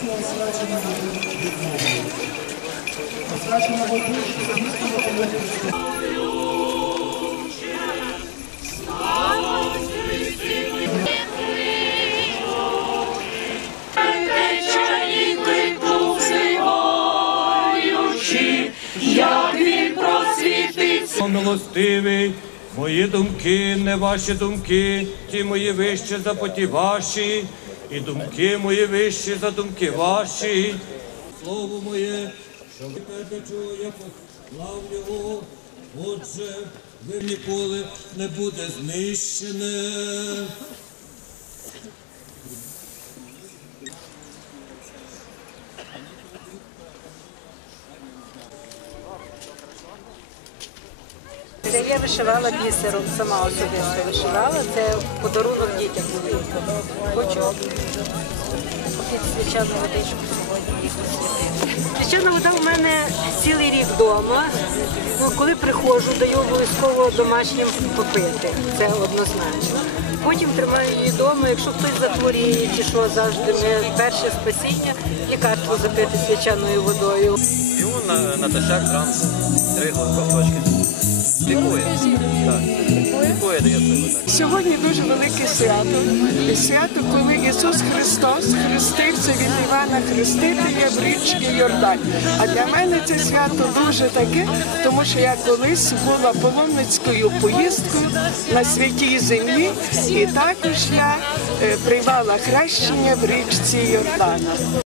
Після освячення води відмовили. Освячення води, що допомогли О, милостивий, мої думки, не ваші думки, ті мої вищі за поті ваші, і думки мої вищі за думки ваші. Слово моє, що ви тебе чує, послав його, отже, ви ніколи не буде знищене. Я вишивала бісером, сама особисто вишивала. Це подарунок. Свячану водичку сьогодні. Свячана вода в мене цілий рік вдома. Коли приходжу, даю обов'язково домашнім попити. Це однозначно. Потім тримаю її вдома. Якщо хтось захворіє чи що, завжди ми перше спасіння, лікарство запити свячаною водою. П'ю на, натощак зранку. Три ковточки. Лікує. Так. Дає сили. Так. Сьогодні дуже велике свято. Свято, коли Ісус Христос хрестився від Івана Хрестителя в річці Йордань. А для мене це свято дуже таке, тому що я колись була паломницькою поїздкою на святій землі, і також я е, приймала хрещення в річці Йордана.